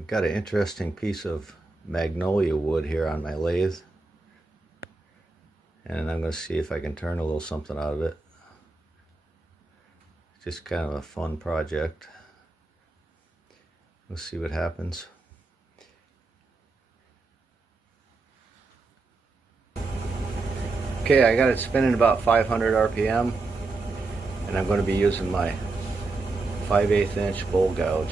I've got an interesting piece of magnolia wood here on my lathe, and I'm going to see if I can turn a little something out of it. It's just kind of a fun project. We'll see what happens. Okay, I got it spinning about 500 RPM, and I'm going to be using my 5/8 inch bowl gouge.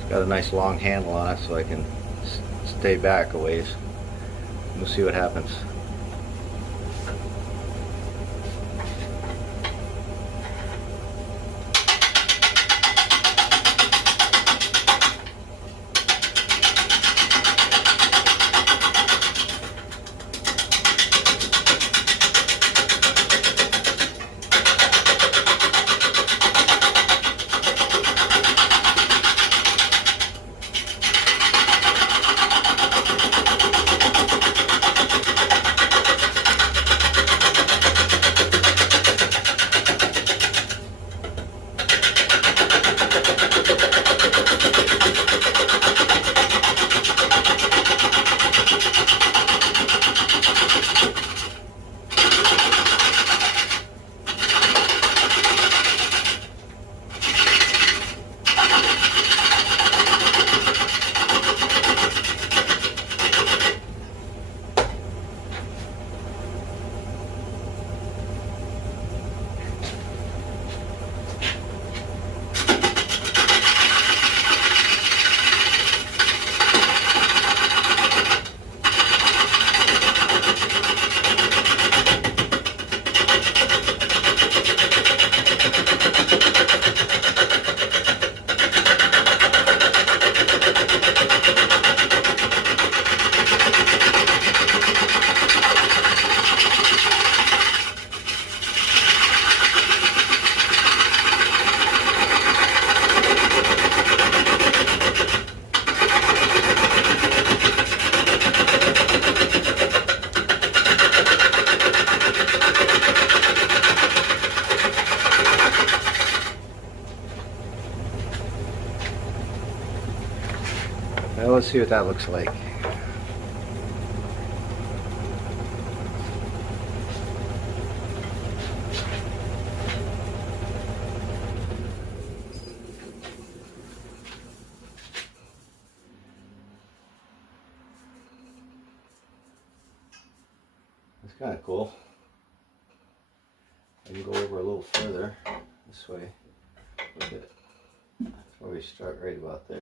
It's got a nice long handle on it so I can stay back a ways. We'll see what happens. Well, let's see what that looks like. It's kind of cool. I can go over a little further this way. Look at it. That's where we start right about there.